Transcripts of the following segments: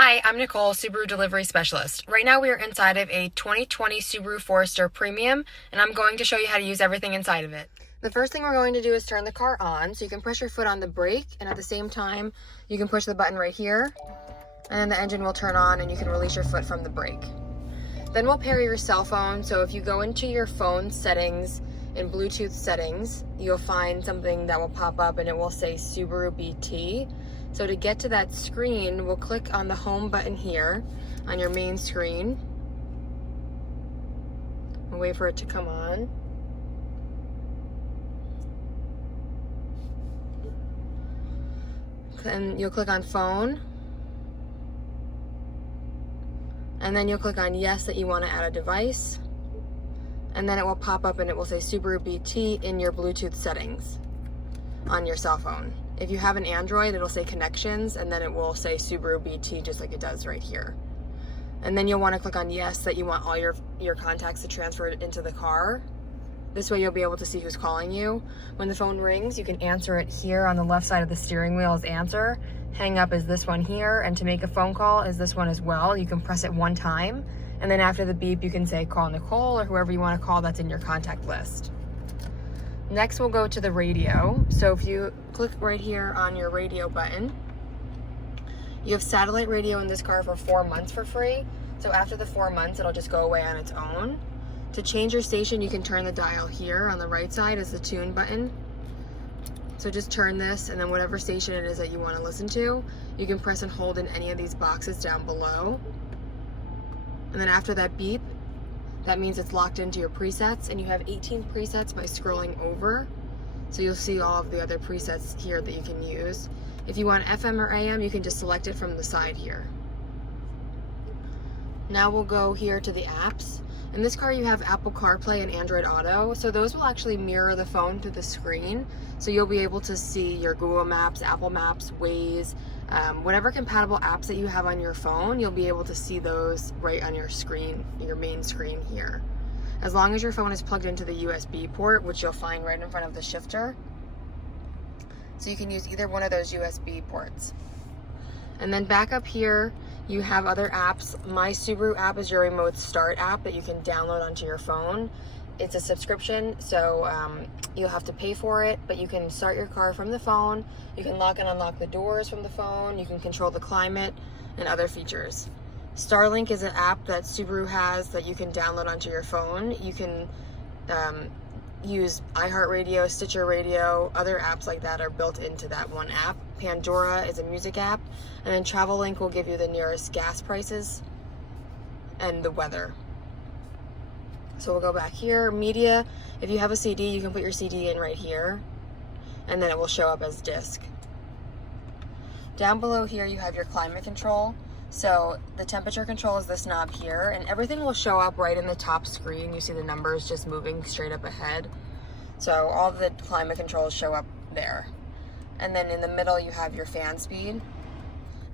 Hi, I'm Nicole, Subaru Delivery Specialist. Right now we are inside of a 2020 Subaru Forester Premium, and I'm going to show you how to use everything inside of it. The first thing we're going to do is turn the car on, so you can push your foot on the brake, and at the same time, you can push the button right here, and then the engine will turn on and you can release your foot from the brake. Then we'll pair your cell phone, so if you go into your phone settings, in Bluetooth settings, you'll find something that will pop up and it will say Subaru BT. So to get to that screen, we'll click on the home button here on your main screen. We'll wait for it to come on. And you'll click on phone. And then you'll click on yes that you want to add a device. And then it will pop up and it will say Subaru BT in your Bluetooth settings on your cell phone. If you have an Android, it'll say connections, and then it will say Subaru BT just like it does right here. And then you'll want to click on yes that you want all your contacts to transfer into the car. This way you'll be able to see who's calling you. When the phone rings, you can answer it here on the left side of the steering wheel as answer. Hang up is this one here, and to make a phone call is this one as well. You can press it one time, and then after the beep, you can say call Nicole or whoever you want to call that's in your contact list. Next, we'll go to the radio. So if you click right here on your radio button, you have satellite radio in this car for 4 months for free. So after the 4 months, it'll just go away on its own. To change your station, you can turn the dial here on the right side is the tune button. So just turn this, and then whatever station it is that you want to listen to, you can press and hold in any of these boxes down below. And then after that beep, that means it's locked into your presets, and you have 18 presets by scrolling over. So you'll see all of the other presets here that you can use. If you want FM or AM, you can just select it from the side here. Now we'll go here to the apps. In this car you have Apple CarPlay and Android Auto, so those will actually mirror the phone through the screen. So you'll be able to see your Google Maps, Apple Maps, Waze, whatever compatible apps that you have on your phone, you'll be able to see those right on your screen, your main screen here. As long as your phone is plugged into the USB port, which you'll find right in front of the shifter. So you can use either one of those USB ports. And then back up here, you have other apps. My Subaru app is your remote start app that you can download onto your phone. It's a subscription, so you'll have to pay for it, but you can start your car from the phone. You can lock and unlock the doors from the phone. You can control the climate and other features. Starlink is an app that Subaru has that you can download onto your phone. You can use iHeartRadio, Stitcher Radio, other apps like that are built into that one app. Pandora is a music app, and then TravelLink will give you the nearest gas prices and the weather. So we'll go back here, media. If you have a CD, you can put your CD in right here, and then it will show up as disc. Down below here, you have your climate control. So the temperature control is this knob here, and everything will show up right in the top screen. You see the numbers just moving straight up ahead. So all the climate controls show up there. And then in the middle, you have your fan speed,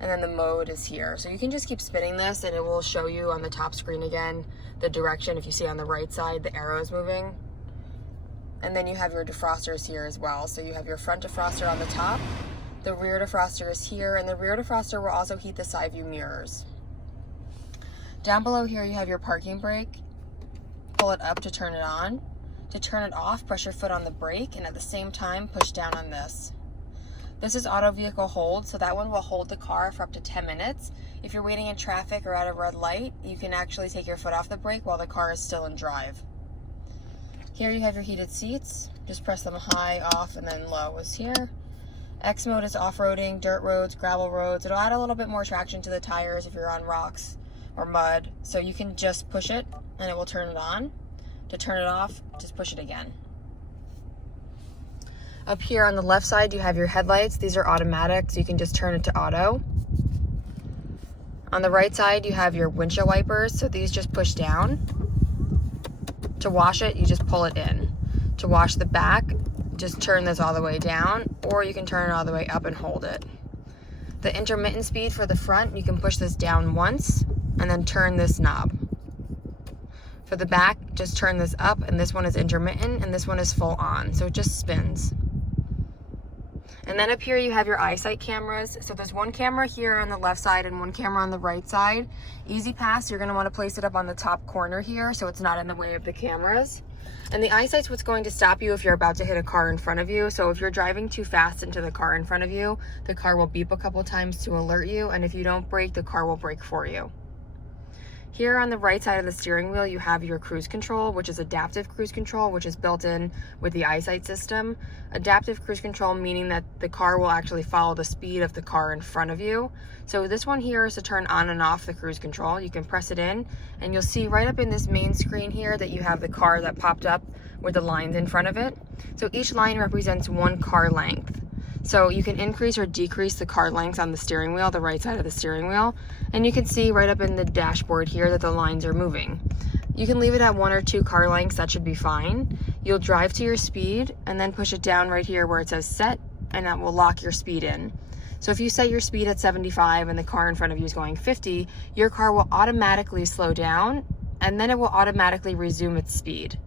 and then the mode is here. So you can just keep spinning this and it will show you on the top screen again the direction. If you see on the right side, the arrows moving. And then you have your defrosters here as well. So you have your front defroster on the top, the rear defroster is here, and the rear defroster will also heat the side view mirrors. Down below here, you have your parking brake. Pull it up to turn it on. To turn it off, press your foot on the brake, and at the same time, push down on this. This is auto vehicle hold, so that one will hold the car for up to 10 minutes. If you're waiting in traffic or at a red light, you can actually take your foot off the brake while the car is still in drive. Here you have your heated seats. Just press them high, off, and then low is here. X mode is off-roading, dirt roads, gravel roads. It'll add a little bit more traction to the tires if you're on rocks or mud. So you can just push it and it will turn it on. To turn it off, just push it again. Up here on the left side, you have your headlights. These are automatic, so you can just turn it to auto. On the right side, you have your windshield wipers, so these just push down. To wash it, you just pull it in. To wash the back, just turn this all the way down, or you can turn it all the way up and hold it. The intermittent speed for the front, you can push this down once, and then turn this knob. For the back, just turn this up, and this one is intermittent, and this one is full on, so it just spins. And then up here you have your eyesight cameras. So there's one camera here on the left side and one camera on the right side. Easy pass, you're gonna wanna place it up on the top corner here so it's not in the way of the cameras. And the eyesight's what's going to stop you if you're about to hit a car in front of you. So if you're driving too fast into the car in front of you, the car will beep a couple times to alert you, and if you don't brake, the car will brake for you. Here on the right side of the steering wheel, you have your cruise control, which is adaptive cruise control, which is built in with the eyesight system. Adaptive cruise control meaning that the car will actually follow the speed of the car in front of you. So this one here is to turn on and off the cruise control. You can press it in and you'll see right up in this main screen here that you have the car that popped up with the lines in front of it. So each line represents one car length. So you can increase or decrease the car lengths on the steering wheel, the right side of the steering wheel. And you can see right up in the dashboard here that the lines are moving. You can leave it at 1 or 2 car lengths, that should be fine. You'll drive to your speed and then push it down right here where it says set, and that will lock your speed in. So if you set your speed at 75 and the car in front of you is going 50, your car will automatically slow down and then it will automatically resume its speed.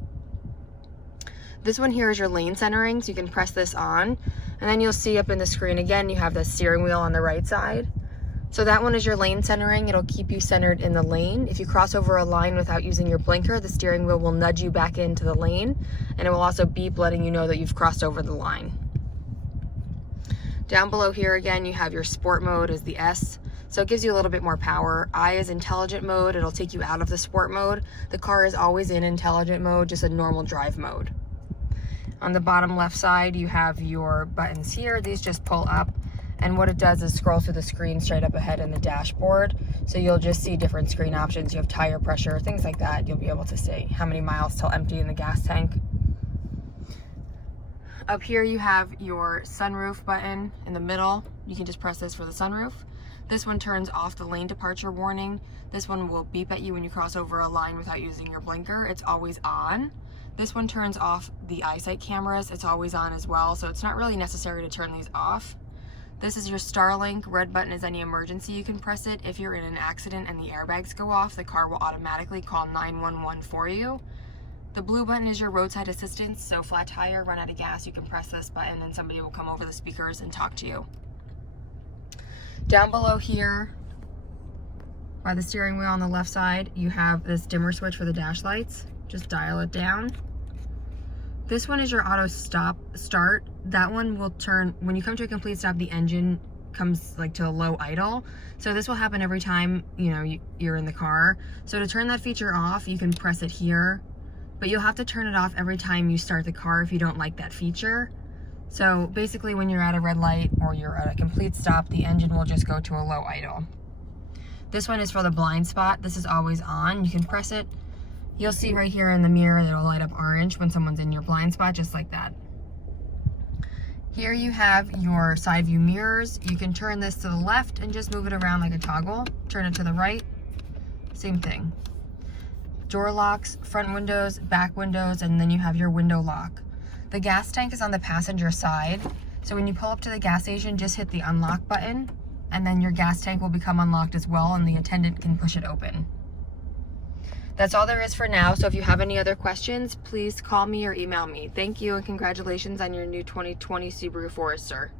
This one here is your lane centering, so you can press this on, and then you'll see up in the screen again, you have the steering wheel on the right side. So that one is your lane centering. It'll keep you centered in the lane. If you cross over a line without using your blinker, the steering wheel will nudge you back into the lane, and it will also beep letting you know that you've crossed over the line. Down below here again, you have your sport mode as the S. So it gives you a little bit more power. I is intelligent mode. It'll take you out of the sport mode. The car is always in intelligent mode, just a normal drive mode. On the bottom left side, you have your buttons here. These just pull up, and what it does is scroll through the screen straight up ahead in the dashboard. So you'll just see different screen options. You have tire pressure, things like that. You'll be able to see how many miles till empty in the gas tank. Up here you have your sunroof button in the middle. You can just press this for the sunroof. This one turns off the lane departure warning. This one will beep at you when you cross over a line without using your blinker. It's always on. This one turns off the eyesight cameras. It's always on as well, so it's not really necessary to turn these off. This is your Starlink. Red button is any emergency. You can press it. If you're in an accident and the airbags go off, the car will automatically call 911 for you. The blue button is your roadside assistance, so flat tire, run out of gas, you can press this button and somebody will come over the speakers and talk to you. Down below here, by the steering wheel on the left side, you have this dimmer switch for the dash lights. Just dial it down. This one is your auto start. That one will turn, when you come to a complete stop, the engine comes like to a low idle. So this will happen every time, you're in the car. So to turn that feature off, you can press it here, but you'll have to turn it off every time you start the car if you don't like that feature. So basically when you're at a red light or you're at a complete stop, the engine will just go to a low idle. This one is for the blind spot. This is always on. You can press it. You'll see right here in the mirror that it'll light up orange when someone's in your blind spot, just like that. Here you have your side view mirrors. You can turn this to the left and just move it around like a toggle. Turn it to the right, same thing. Door locks, front windows, back windows, and then you have your window lock. The gas tank is on the passenger side. So when you pull up to the gas station, just hit the unlock button, and then your gas tank will become unlocked as well, and the attendant can push it open. That's all there is for now, so if you have any other questions, please call me or email me. Thank you, and congratulations on your new 2020 Subaru Forester.